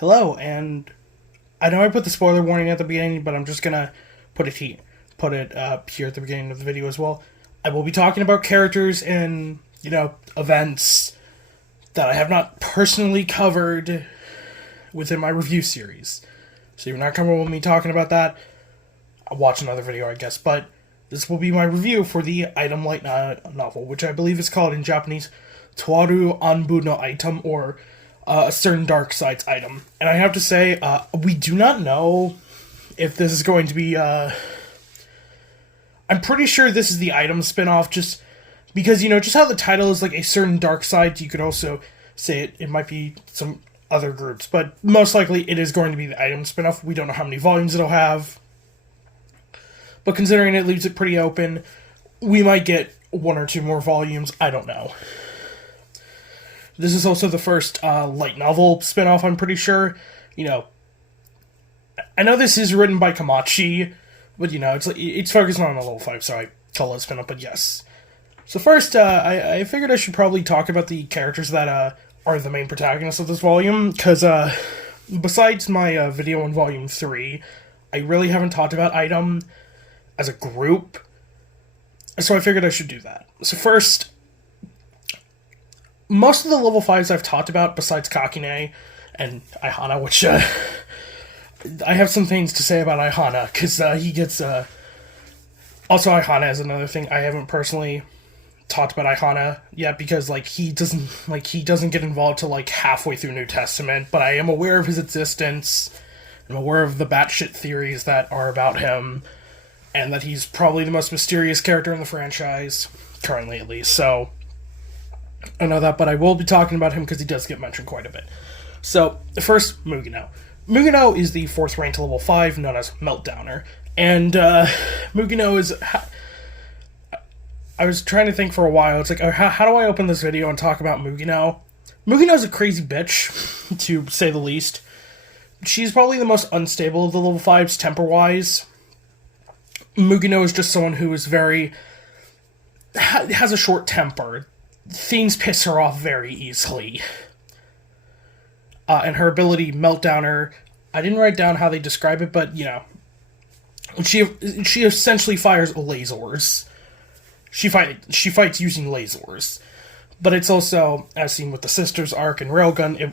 Hello, and I know I put the spoiler warning at the beginning, but I'm just gonna put it here at the beginning of the video as well. I will be talking about characters and events that I have not personally covered within my review series. So you're not comfortable with me talking about that. I'll watch another video, I guess. But this will be my review for the Item Light novel, which I believe is called in Japanese Toaru Anbu no Item, or a certain dark side's item. And I have to say, we do not know if this is going to be, I'm pretty sure this is the item spin-off, just because, just how the title is like a certain dark side, you could also say it might be some other groups, but most likely it is going to be the item spin-off. We don't know how many volumes it'll have, but considering it leaves it pretty open, we might get one or two more volumes, I don't know. This is also the first light novel spin-off, I'm pretty sure. I know this is written by Kamachi, but it's focused on a level 5, so I call it a spin-off, but yes. So first, I figured I should probably talk about the characters that are the main protagonists of this volume, because besides my video on Volume 3, I really haven't talked about Item as a group, so I figured I should do that. So first, most of the level 5s I've talked about, besides Kakine and Aihana, which I have some things to say about Aihana, because he gets... Also, Aihana is another thing. I haven't personally talked about Aihana yet, because he doesn't get involved till halfway through New Testament, but I am aware of his existence. I'm aware of the batshit theories that are about him, and that he's probably the most mysterious character in the franchise, currently at least, so I know that, but I will be talking about him because he does get mentioned quite a bit. So, first, Mugino. Mugino is the 4th ranked level 5, known as Meltdowner. And, Mugino is... I was trying to think for a while, it's how do I open this video and talk about Mugino? Mugino's a crazy bitch, to say the least. She's probably the most unstable of the level 5s, temper-wise. Mugino is just someone who is has a short temper. Things piss her off very easily. And her ability, Meltdowner, I didn't write down how they describe it, but, she essentially fires lasers. She fights using lasers. But it's also, as seen with the Sisters arc and Railgun,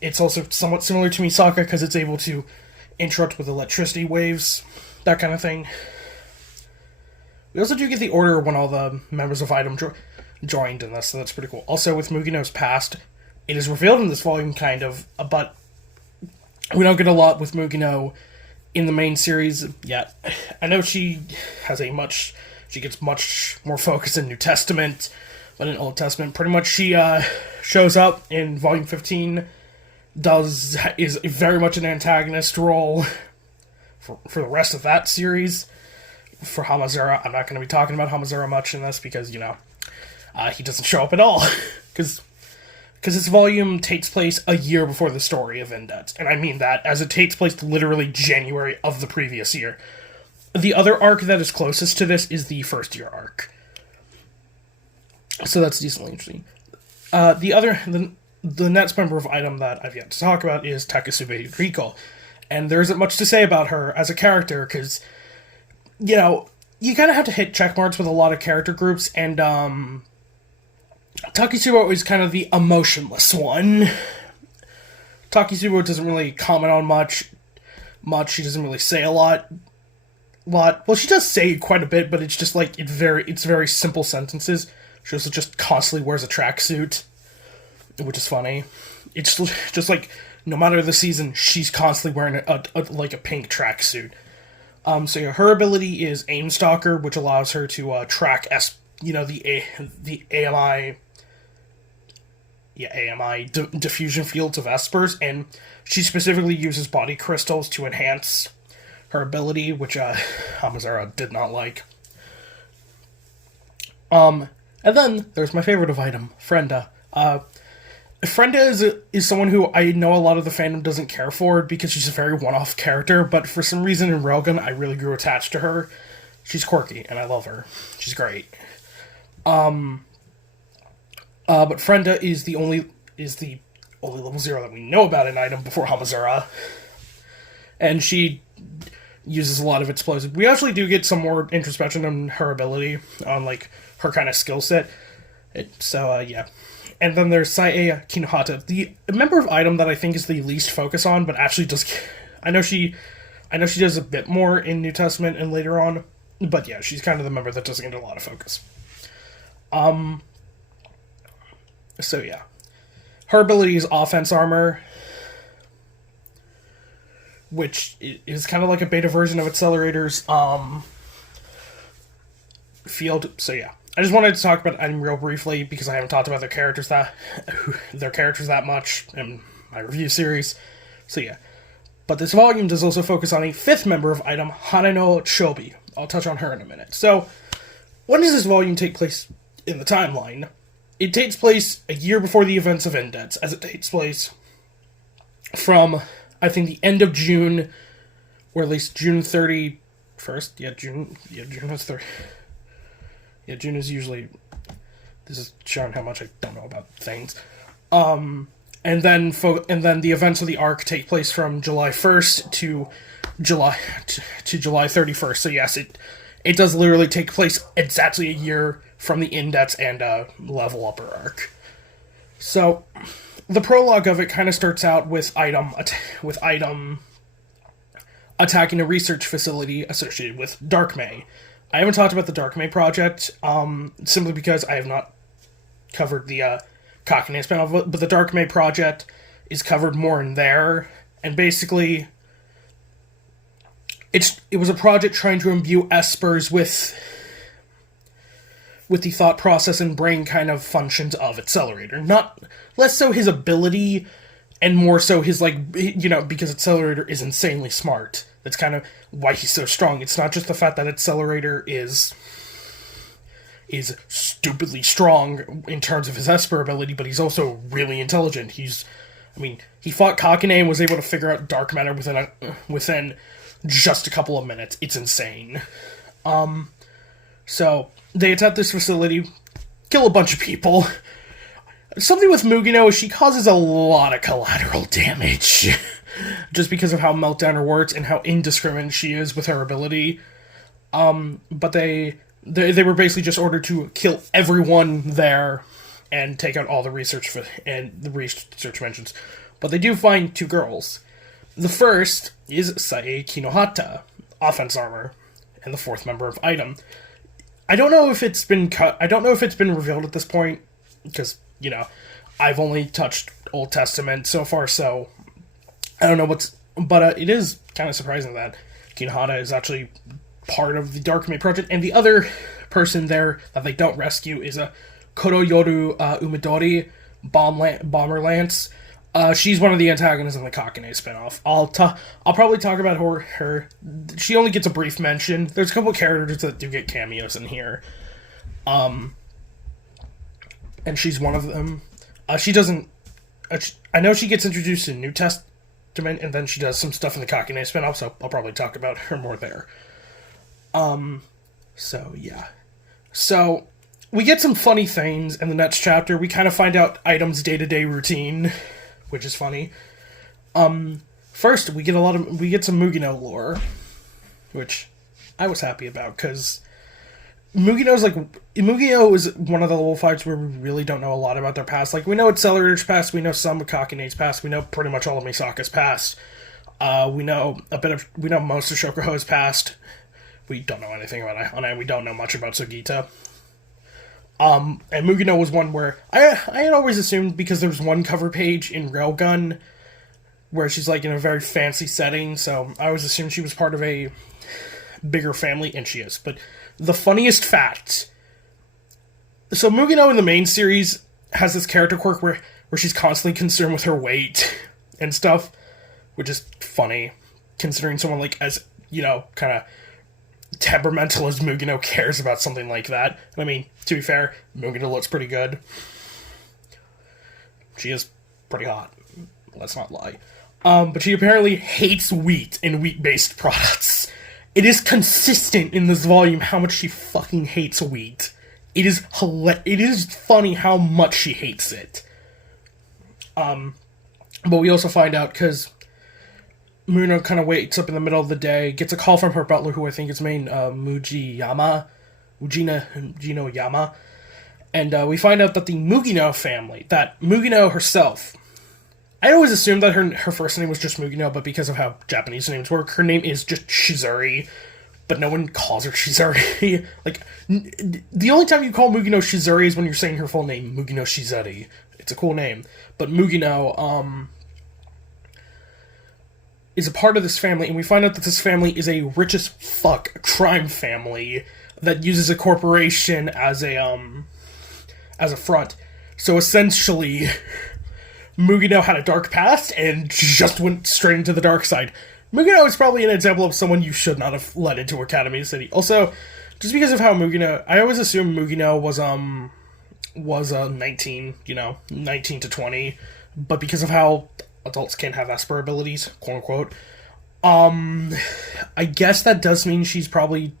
it's also somewhat similar to Misaka, because it's able to interrupt with electricity waves, that kind of thing. We also do get the order when all the members of Item joined in this, so that's pretty cool. Also, with Mugino's past, it is revealed in this volume, kind of, but we don't get a lot with Mugino in the main series yet. I know she gets much more focus in New Testament, but in Old Testament, pretty much she shows up in Volume 15, is very much an antagonist role for the rest of that series. For Hamazura, I'm not going to be talking about Hamazura much in this, because, he doesn't show up at all. Because this volume takes place a year before the story of Indet. And I mean that, as it takes place literally January of the previous year. The other arc that is closest to this is the first year arc. So that's decently interesting. The next member of Item that I've yet to talk about is Takasube Riko. And there isn't much to say about her as a character, because you kind of have to hit check marks with a lot of character groups, and, Takisubo is kind of the emotionless one. Takisubo doesn't really comment on much. She doesn't really say a lot. Well, she does say quite a bit, but it's just, it's very simple sentences. She also just constantly wears a tracksuit, which is funny. It's just, no matter the season, she's constantly wearing a pink tracksuit. So yeah, her ability is Aim Stalker, which allows her to track the AMI diffusion fields of espers, and she specifically uses body crystals to enhance her ability, which Hamazura did not like. And then there's my favorite of Item, Frenda. Frenda is someone who I know a lot of the fandom doesn't care for, because she's a very one-off character, but for some reason in Railgun, I really grew attached to her. She's quirky, and I love her. She's great. But Frenda is the only level 0 that we know about an item before Hamazura. And she uses a lot of explosive. We actually do get some more introspection on her ability, on, like, her kind of skill set. Yeah. And then there's Sae Kinohata, the member of item that I think is the least focus on, but actually does... I know she does a bit more in New Testament and later on, but yeah, she's kind of the member that doesn't get a lot of focus. So yeah. Her ability is offense armor, which is kind of like a beta version of Accelerator's field. So yeah. I just wanted to talk about item real briefly because I haven't talked about their characters that much in my review series. So yeah. But this volume does also focus on a 5th member of item, Hanano Chobi. I'll touch on her in a minute. So, when does this volume take place in the timeline? It takes place a year before the events of Indets, as it takes place from, I think, the end of June, or at least June 31st. June is 30. Yeah, June is usually... This is showing how much I don't know about things. And then the events of the arc take place from July 1st to July 31st. So yes, it does literally take place exactly a year from the Indets and level upper arc. So the prologue of it kind of starts out with item attacking a research facility associated with Dark May. I haven't talked about the Dark May project, simply because I have not covered the Kakane spinoff, but the Dark May project is covered more in there, and basically, it was a project trying to imbue Espers with the thought process and brain kind of functions of Accelerator. Less so his ability, and more so his, because Accelerator is insanely smart. That's kind of why he's so strong. It's not just the fact that Accelerator is stupidly strong in terms of his Esper ability, but he's also really intelligent. He fought Kakane and was able to figure out dark matter within just a couple of minutes. It's insane. So they attack this facility, kill a bunch of people. Something with Mugino is she causes a lot of collateral damage. Just because of how Meltdowner works and how indiscriminate she is with her ability. But they were basically just ordered to kill everyone there and take out all the research mentions. But they do find 2 girls. The first is Sae Kinohata, offense armor, and the 4th member of item. I don't know if it's been cut. I don't know if it's been revealed at this point, because, I've only touched Old Testament so far, so I don't know but it is kind of surprising that Kinohata is actually part of the Dark May project, and the other person there that they don't rescue is a Koroyoru Umidori, Bomber Lance. She's one of the antagonists in the Kakane spinoff. I'll probably talk about her. She only gets a brief mention. There's a couple of characters that do get cameos in here. And she's one of them. She doesn't... I know she gets introduced in New Testament, and then she does some stuff in the Kakane spinoff, so I'll probably talk about her more there. So, yeah. So, we get some funny things in the next chapter. We kind of find out Item's day-to-day routine, which is funny. First, we get some Mugino lore, which I was happy about, because Mugino is one of the level 5s where we really don't know a lot about their past. Like, we know Accelerator's past, we know some of Kakine's past, we know pretty much all of Misaka's past. We know most of Shokuho's past. We don't know anything about Ayane, we don't know much about Sugita. And Mugino was one where I had always assumed, because there was one cover page in Railgun where she's like in a very fancy setting, so I always assumed she was part of a bigger family, and she is. But the funniest fact, so Mugino in the main series has this character quirk where she's constantly concerned with her weight and stuff, which is funny, considering someone like as, kind of temperamental as Mugino cares about something like that. I mean, to be fair, Mugino looks pretty good. She is pretty hot. Let's not lie. But she apparently hates wheat and wheat-based products. It is consistent in this volume how much she fucking hates wheat. It is funny how much she hates it. But we also find out, because Mugino kind of wakes up in the middle of the day, gets a call from her butler, who I think is named Mugino Yama, and we find out that the Mugino family, that Mugino herself, I always assumed that her first name was just Mugino, but because of how Japanese names work, her name is just Shizuri, but no one calls her Shizuri. Like, the only time you call Mugino Shizuri is when you're saying her full name, Mugino Shizuri. It's a cool name. But Mugino, is a part of this family, and we find out that this family is a rich as fuck crime family that uses a corporation as a front. So essentially, Mugino had a dark past and just went straight into the dark side. Mugino is probably an example of someone you should not have let into Academy City. Also, just because of how Mugino, I always assumed Mugino was 19, 19 to 20, but because of how adults can't have Esper abilities, quote unquote, I guess that does mean she's probably,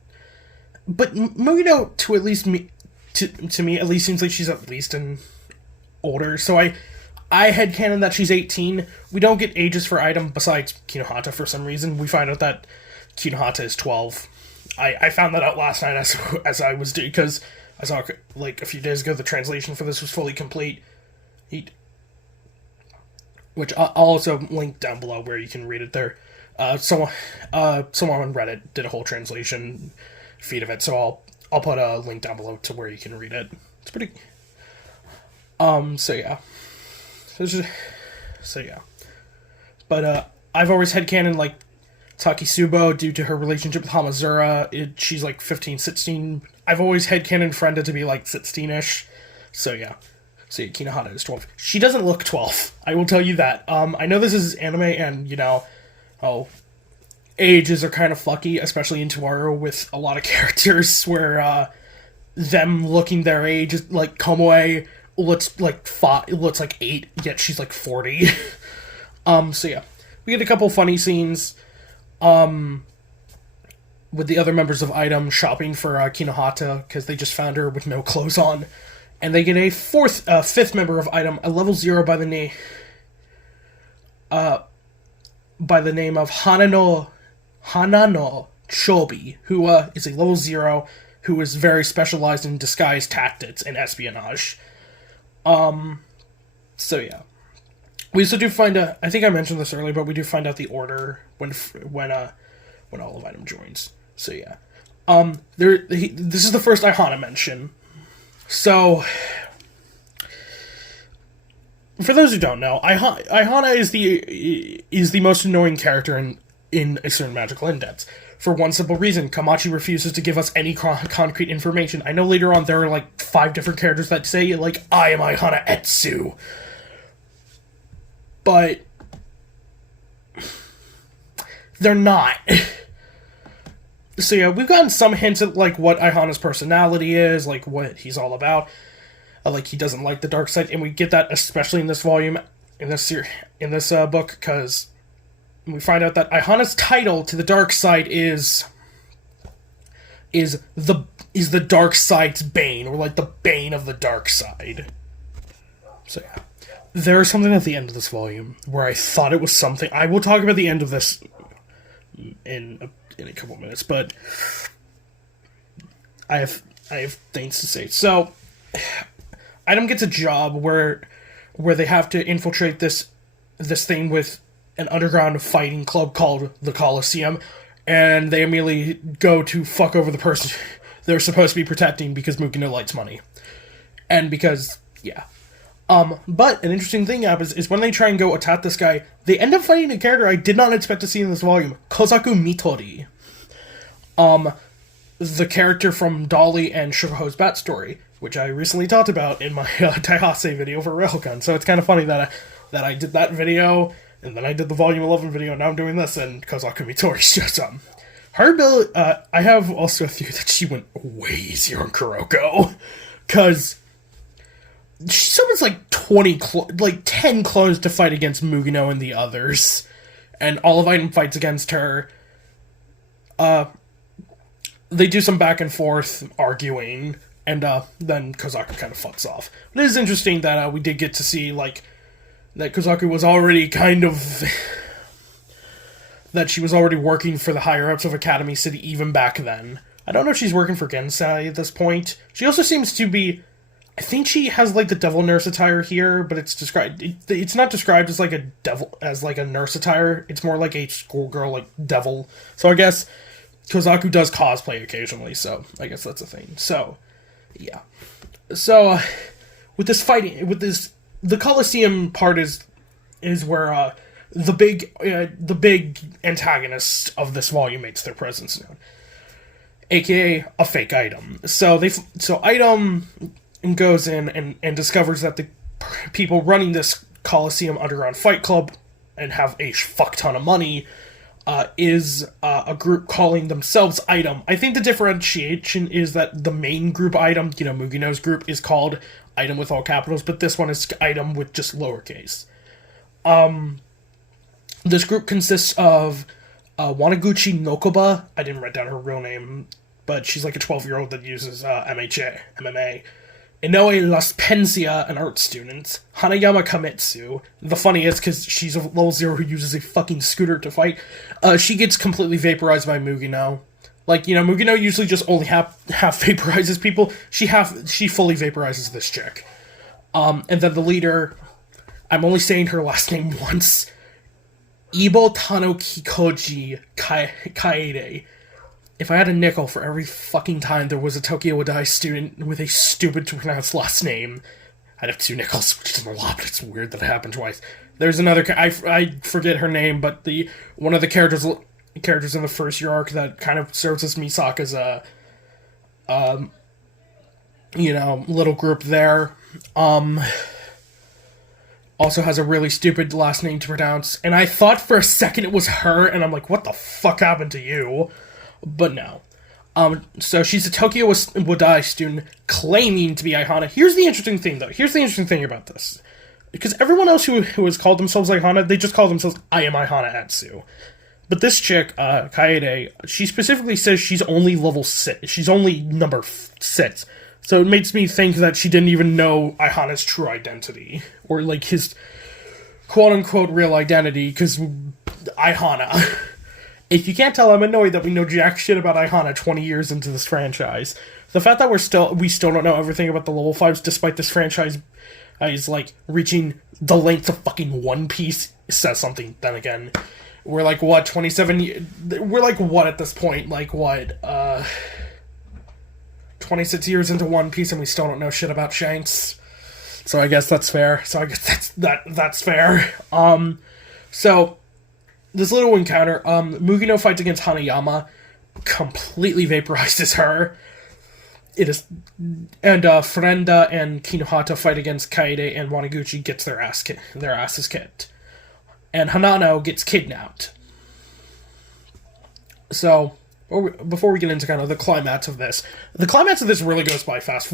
but Mugino, to at least me, to me at least, seems like she's at least an older, so I headcanon that she's 18. We don't get ages for item besides Kinohata for some reason. We find out that Kinohata is 12. I found that out last night as I was doing, because I saw, like, a few days ago the translation for this was fully complete. Which I'll also link down below where you can read it there. Someone on Reddit did a whole translation feed of it, so I'll put a link down below to where you can read it. It's pretty... So yeah. So yeah. But, I've always headcanon, like, Takisubo, due to her relationship with Hamazura, she's, like, 15, 16. I've always headcanon Frenda to be, like, 16-ish. So yeah. So yeah, Kinohata is 12. She doesn't look 12. I will tell you that. I know this is anime, and, ages are kind of fucky, especially in Toaru, with a lot of characters where, them looking their age, like, Komoe looks like 8, yet she's like 40. So yeah. We get a couple funny scenes, with the other members of Item shopping for, Kinohata, because they just found her with no clothes on. And they get a fifth member of Item, a level 0 by the name of Hanano Chobi, who, is a level 0, who is very specialized in disguise tactics and espionage. So yeah. We also do find out, I think I mentioned this earlier, but we do find out the order when all of Item joins. So yeah. This is the first Ihana mention. So, for those who don't know, Ihana is the most annoying character in a certain magical index. For one simple reason, Kamachi refuses to give us any concrete information. I know later on there are like 5 different characters that say, like, I am Ihana Etsu. But they're not. So yeah, we've gotten some hints at, like, what Ihana's personality is, like, what he's all about. Like, he doesn't like the dark side, and we get that especially in this volume, in this book, because we find out that Ihana's title to the dark side is the dark side's bane, or, like, the bane of the dark side. So yeah. There's something at the end of this volume where I thought it was something. I will talk about the end of this in a couple minutes, but I have things to say. So, Item gets a job where they have to infiltrate this thing with an underground fighting club called the Coliseum, and they immediately go to fuck over the person they're supposed to be protecting because Mugino likes money. And because, yeah. But an interesting thing happens is when they try and go attack this guy, they end up fighting a character I did not expect to see in this volume, Kozaku Mitori. The character from Dolly and Shukaho's Bat Story, which I recently talked about in my Taihase video for Railgun. So it's kind of funny that I did that video, and then I did the Volume 11 video, and now I'm doing this, and Kozaku Mitori's just, her ability, I have also a theory that she went way easier on Kuroko, because she summons like 10 clones to fight against Mugino and the others, and all of Item fights against her. They do some back and forth arguing, and then Kozaku kind of fucks off. But it is interesting that we did get to see, like, that Kozaku was already kind of that she was already working for the higher-ups of Academy City even back then. I don't know if she's working for Gensai at this point. She also seems to be... I think she has, like, the devil nurse attire here, but it's described... It's not described as, like, a nurse attire. It's more like a schoolgirl, like, devil. So I guess Kozaku does cosplay occasionally, so I guess that's a thing. So, yeah. So, with this fighting... The Coliseum part is where, the big antagonist of this volume makes their presence known, aka a fake item. So item goes in and discovers that the people running this Coliseum Underground Fight Club and have a fuck ton of money is a group calling themselves Item. I think the differentiation is that the main group Item, Mugino's group, is called Item with all capitals, but this one is Item with just lowercase. This group consists of Wanaguchi Nokoba. I didn't write down her real name, but she's like a 12-year-old that uses MMA. Inoue Las Pensia, an art student. Hanayama Kametsu. The funniest, because she's a level 0 who uses a fucking scooter to fight. She gets completely vaporized by Mugino. Like, Mugino usually just only half vaporizes people. She fully vaporizes this chick. And then the leader, I'm only saying her last name once, Ibo Tano Kikoji Kaede. If I had a nickel for every fucking time there was a Tokyo Wadai student with a stupid to pronounce last name, I'd have 2 nickels, which isn't a lot, but it's weird that it happened twice. There's another, I forget her name, but one of the characters in the first year arc that kind of serves as Misaka's, little group there, also has a really stupid last name to pronounce, and I thought for a second it was her, and I'm like, what the fuck happened to you? But no. So she's a Tokyo Wadai student claiming to be Aihana. Here's the interesting thing, though. Here's the interesting thing about this. Because everyone else who has called themselves Aihana, they just call themselves, I am Aihana Atsu. But this chick, Kaede, she specifically says she's only level 6. She's only number 6. So it makes me think that she didn't even know Aihana's true identity. Or, like, his quote-unquote real identity, because Aihana. If you can't tell, I'm annoyed that we know jack shit about Aihana 20 years into this franchise. The fact that we still don't know everything about the level 5s, despite this franchise is, like, reaching the length of fucking One Piece, says something. Then again, we're, like, what, 27... We're, like, what at this point? Like, what, 26 years into One Piece and we still don't know shit about Shanks. So I guess that's fair. That's fair. So... This little encounter, Mugino fights against Hanayama, completely vaporizes her. And Frenda and Kinohata fight against Kaede, and Wanaguchi gets their asses kicked. And Hanano gets kidnapped. So, before we get into kind of the climax of this really goes by fast.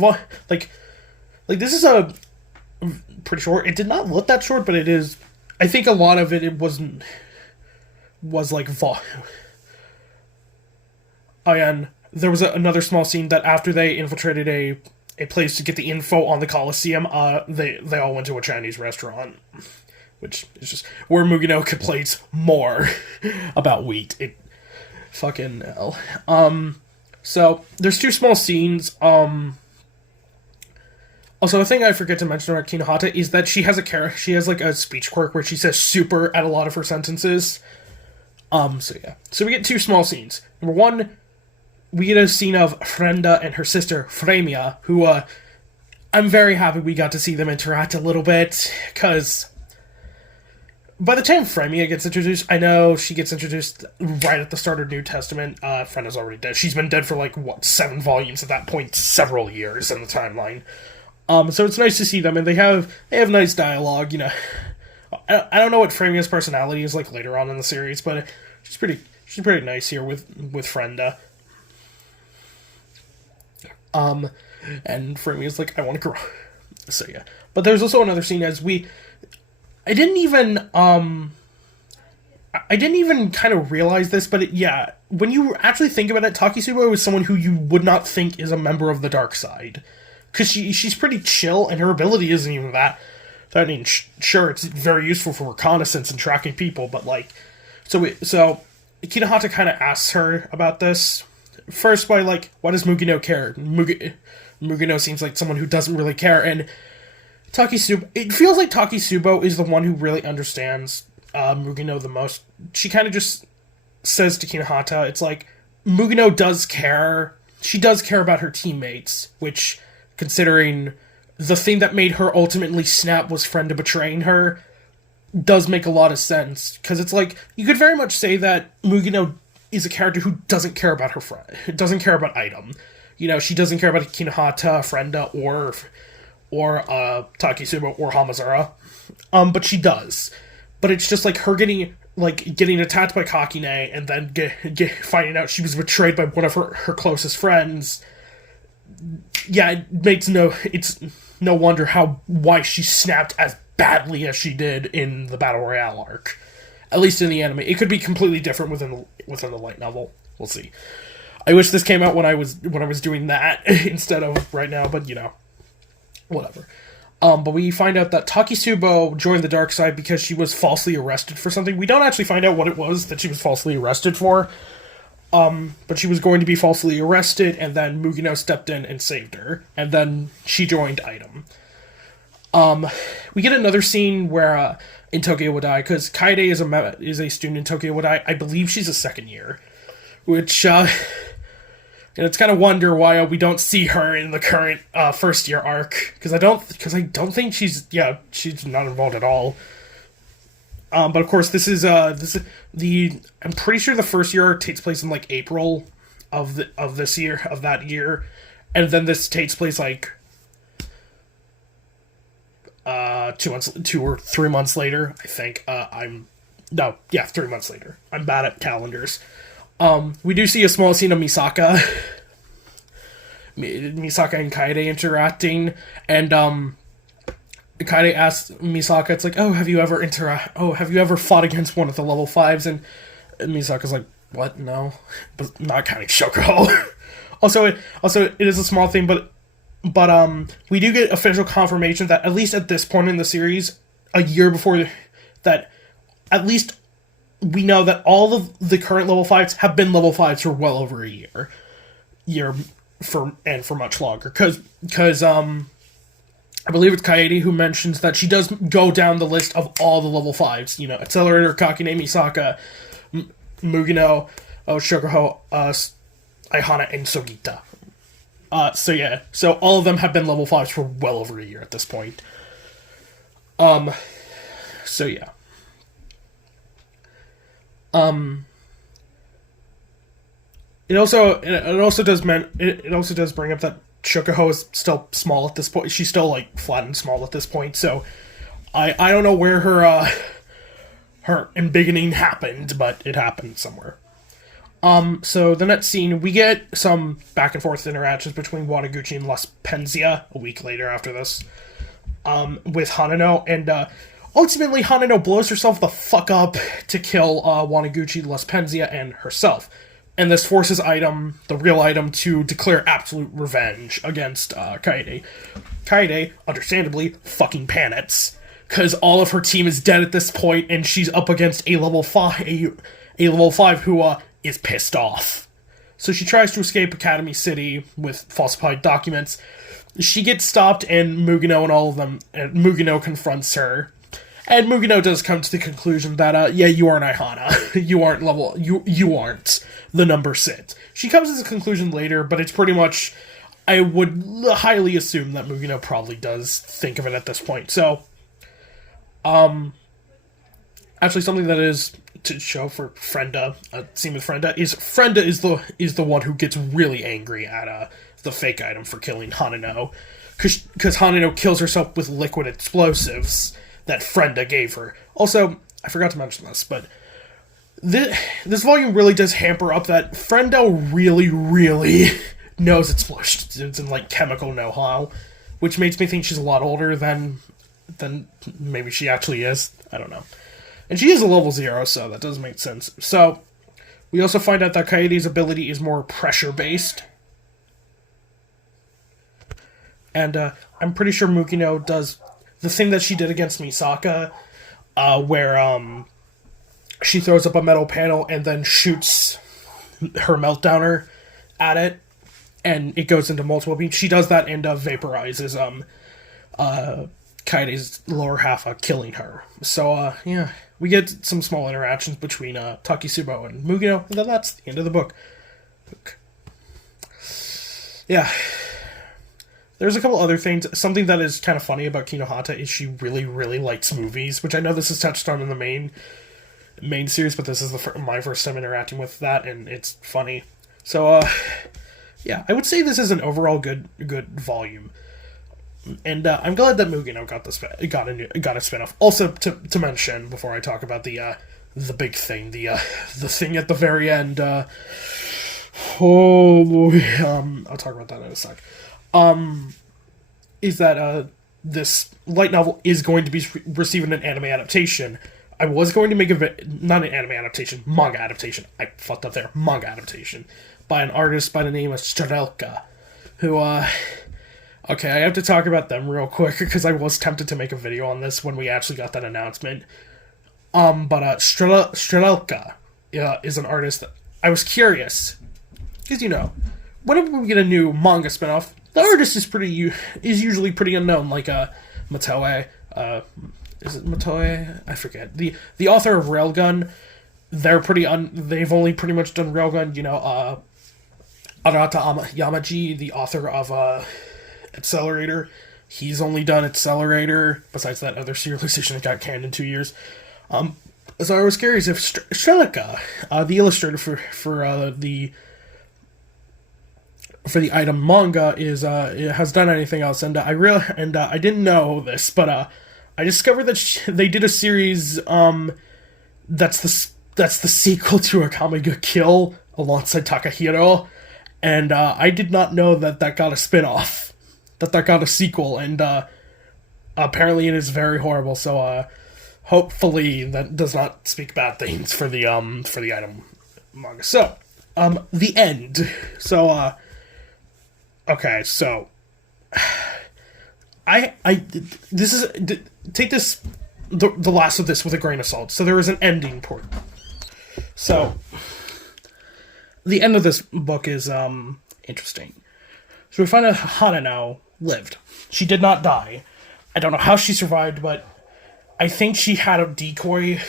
Like this is a pretty short. It did not look that short, but it is. I think a lot of it wasn't. Was like and there was another small scene that after they infiltrated a place to get the info on the Coliseum, they all went to a Chinese restaurant, which is just where Mugino complains more about wheat. It fucking hell. So there's 2 small scenes. Also, the thing I forget to mention about Kinohata is that she has like a speech quirk where she says super at a lot of her sentences. So yeah. So we get 2 small scenes. Number 1, we get a scene of Frenda and her sister, Fremia, who, I'm very happy we got to see them interact a little bit, because by the time Fremia gets introduced, I know she gets introduced right at the start of New Testament. Frenda's already dead. She's been dead for, 7 volumes at that point, several years in the timeline. So it's nice to see them, and they have nice dialogue, I don't know what Fremia's personality is like later on in the series, but she's pretty nice here with Frenda. And Fremia's like, I want to grow. So yeah. But there's also another scene I didn't even kind of realize this, but when you actually think about it, Takisubo is someone who you would not think is a member of the dark side. Because she's pretty chill, and her ability isn't even that. I mean, sure, it's very useful for reconnaissance and tracking people, but like, so Kinohata kind of asks her about this first by like, why does Mugino care? Mugino seems like someone who doesn't really care, and it feels like Takisubo is the one who really understands Mugino the most. She kind of just says to Kinohata, it's like, Mugino does care. She does care about her teammates, which, considering the thing that made her ultimately snap was Frenda betraying her, does make a lot of sense. Because it's like, you could very much say that Mugino is a character who doesn't care about her friend, doesn't care about Item. You know, she doesn't care about Kinohata, Frenda, or Takisubo, or Hamazura. But she does. But it's just like her getting attacked by Kakine, and then finding out she was betrayed by one of her closest friends. Yeah, it's no wonder why she snapped as badly as she did in the Battle Royale arc. At least in the anime. It could be completely different within the light novel. We'll see. I wish this came out when I was doing that instead of right now, but you know, whatever. But we find out that Takisubo joined the dark side because she was falsely arrested for something. We don't actually find out what it was that she was falsely arrested for. But she was going to be falsely arrested, and then Mugino stepped in and saved her. And then she joined Item. We get another scene where, in Tokyo Wadai, because Kaede is a student in Tokyo Wadai. I believe she's a second year. Which, and it's kind of wonder why we don't see her in the current first year arc, because I don't think she's not involved at all. But of course, this is I'm pretty sure the first year arc takes place in like April of that year, and then this takes place like 2 or 3 months later. I think 3 months later. I'm bad at calendars. We do see a small scene of Misaka and Kaede interacting, and Kaede asks Misaka, it's like, have you ever fought against one of the level 5s? And Misaka's like, what? No, but not counting Shoko. also, it is a small thing, but we do get official confirmation that at least at this point in the series, a year before that, at least we know that all of the current level 5s have been level 5s for well over a year for much longer, because I believe it's Kaede who mentions that she does go down the list of all the level 5s, you know, Accelerator, Kakine, Misaka, Mugino, Shokuho, Aihana, and Sogita. So all of them have been level 5s for well over a year at this point. So yeah. It also does bring up that Shokuho is still small at this point. She's still like flat and small at this point. So I don't know where her embiggening happened, but it happened somewhere. So the next scene, we get some back and forth interactions between Wataguchi and Las Penzia a week later after this, with Hanano, and ultimately Hanano blows herself the fuck up to kill Wataguchi, Las Penzia, and herself. And this forces the real Item, to declare absolute revenge against Kaede. Kaede, understandably, fucking panics, because all of her team is dead at this point, and she's up against a level 5 who is pissed off. So she tries to escape Academy City with falsified documents. She gets stopped, and Mugino confronts her. And Mugino does come to the conclusion that, you aren't Aihana. You aren't the number 6. She comes to the conclusion later, but it's pretty much, I would highly assume that Mugino probably does think of it at this point. So, actually something that is to show for Frenda, scene with Frenda is the one who gets really angry at, the fake Item for killing Hanano. Because Hanano kills herself with liquid explosives that Frenda gave her. Also, I forgot to mention this, but this volume really does hamper up that Frenda really, really knows explosions and like chemical know-how, which makes me think she's a lot older than maybe she actually is. I don't know. And she is a level 0, so that does make sense. So, we also find out that Kaede's ability is more pressure-based. And I'm pretty sure Mugino does the thing that she did against Misaka, where she throws up a metal panel and then shoots her meltdowner at it, and it goes into multiple beams. She does that and vaporizes Kaede's lower half, killing her. So yeah, we get some small interactions between Takisubo and Mugino, and then that's the end of the book. Yeah. There's a couple other things. Something that is kind of funny about Kinohata is she really, really likes movies, which I know this is touched on in the main series, but this is my first time interacting with that, and it's funny. So, yeah, I would say this is an overall good volume, and I'm glad that Mugino got a spinoff. Also, to mention before I talk about the big thing, the thing at the very end. Oh boy, I'll talk about that in a sec. Is that this light novel is going to be receiving an anime adaptation. I was going to make not an anime adaptation, manga adaptation. I fucked up there. Manga adaptation by an artist by the name of Strelka, who, okay, I have to talk about them real quick because I was tempted to make a video on this when we actually got that announcement. But Strelka is an artist that I was curious because, you know, whenever we get a new manga spinoff, the artist is usually pretty unknown, like Matoe. Is it Matoe? I forget. The author of Railgun, they've only pretty much done Railgun, you know, Arata Yamaji, the author of Accelerator, he's only done Accelerator, besides that other serialization that got canned in 2 years. So I was curious if Strelka, the illustrator for the item manga, has done anything else, and I didn't know this, but I discovered that they did a series that's the sequel to Akame ga Kill alongside Takahiro, and I did not know that got a spin-off, that got a sequel, and apparently it is very horrible. So hopefully that does not speak bad things for the item manga. So the end. So okay, so take this the last of this with a grain of salt. So there is an ending port. So the end of this book is interesting. So we find out Hana now lived. She did not die. I don't know how she survived, but I think she had a decoy,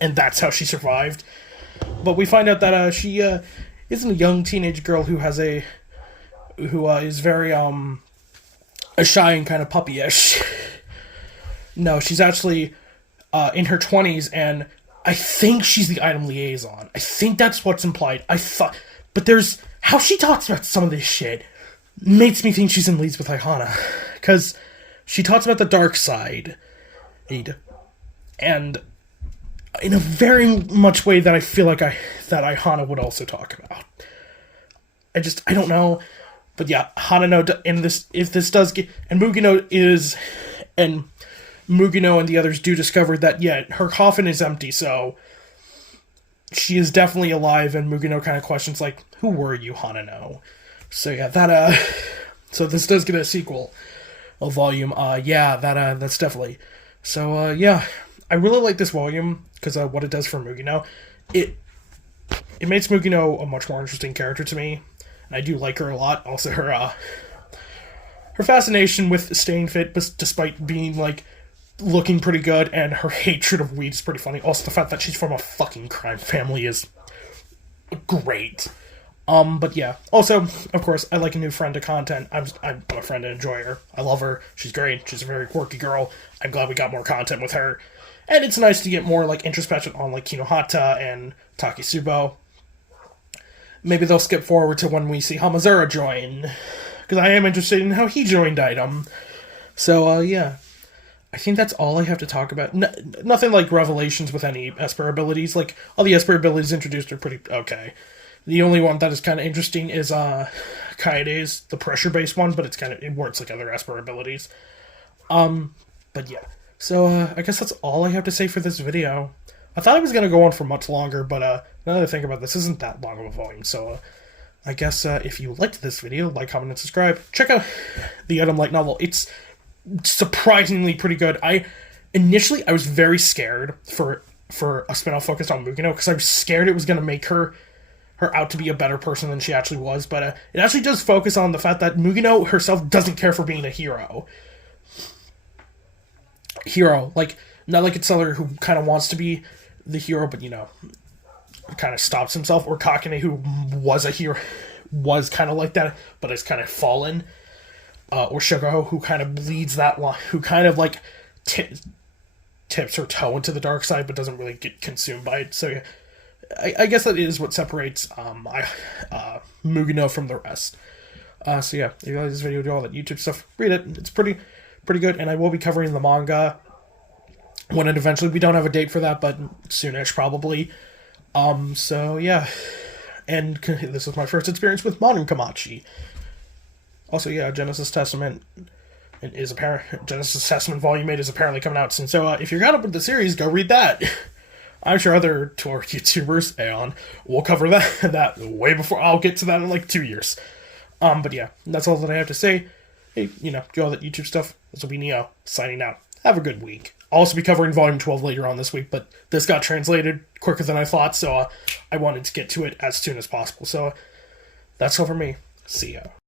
and that's how she survived. But we find out that she isn't a young teenage girl who is very shy and kind of puppyish. No, she's actually in her 20s, and I think she's the item liaison. I think that's what's implied. But there's how she talks about some of this shit makes me think she's in leads with Ihana, because she talks about the dark side, and in a very much way that I feel like that Ihana would also talk about. I don't know. But yeah, Hanano, and if this does get, and Mugino and the others do discover that, yeah, her coffin is empty, so she is definitely alive, and Mugino kind of questions, like, who were you, Hanano? So yeah, so this does get a sequel, a volume, yeah, that's definitely, so, yeah, I really like this volume, because, what it does for Mugino, it makes Mugino a much more interesting character to me. And I do like her a lot. Also, her fascination with staying fit, despite being, like, looking pretty good, and her hatred of weed is pretty funny. Also, the fact that she's from a fucking crime family is great. But yeah. Also, of course, I like a new friend to content. I'm a friend and enjoy her. I love her. She's great. She's a very quirky girl. I'm glad we got more content with her. And it's nice to get more, like, introspection on, like, Kinohata and Takisubo. Maybe they'll skip forward to when we see Hamazura join, because I am interested in how he joined Item. So, yeah. I think that's all I have to talk about. Nothing like revelations with any Esper abilities. Like, all the Esper abilities introduced are pretty okay. The only one that is kind of interesting is Kaede's, the pressure-based one, but it works like other Esper abilities. But yeah. So, I guess that's all I have to say for this video. I thought I was going to go on for much longer, but now that I think about this, isn't that long of a volume, so I guess if you liked this video, like, comment, and subscribe. Check out the Item Light Novel. It's surprisingly pretty good. Initially I was very scared for a spinoff focused on Mugino, because I was scared it was going to make her out to be a better person than she actually was, but it actually does focus on the fact that Mugino herself doesn't care for being a hero. Like, not like Itzelur, who kind of wants to be the hero, but, kind of stops himself, or Kakane, who was a hero, was kind of like that, but has kind of fallen, or Shugao, who kind of leads that line, who kind of, like, tips her toe into the dark side, but doesn't really get consumed by it. So, yeah, I guess that is what separates Mugino from the rest. So yeah, if you like this video, do all that YouTube stuff, read it. It's pretty good, and I will be covering the manga when it eventually. We don't have a date for that, but soonish probably. So yeah, and this is my first experience with modern Kamachi. Also, yeah, Genesis Testament is apparent. Genesis Testament Volume 8 is apparently coming out soon. So if you're caught up with the series, go read that. I'm sure other Toaru YouTubers, Aeon, will cover that way before. I'll get to that in like 2 years. But yeah, that's all that I have to say. Hey, do all that YouTube stuff. This will be Neo, signing out. Have a good week. I'll also be covering Volume 12 later on this week, but this got translated quicker than I thought, so I wanted to get to it as soon as possible. So that's all for me. See ya.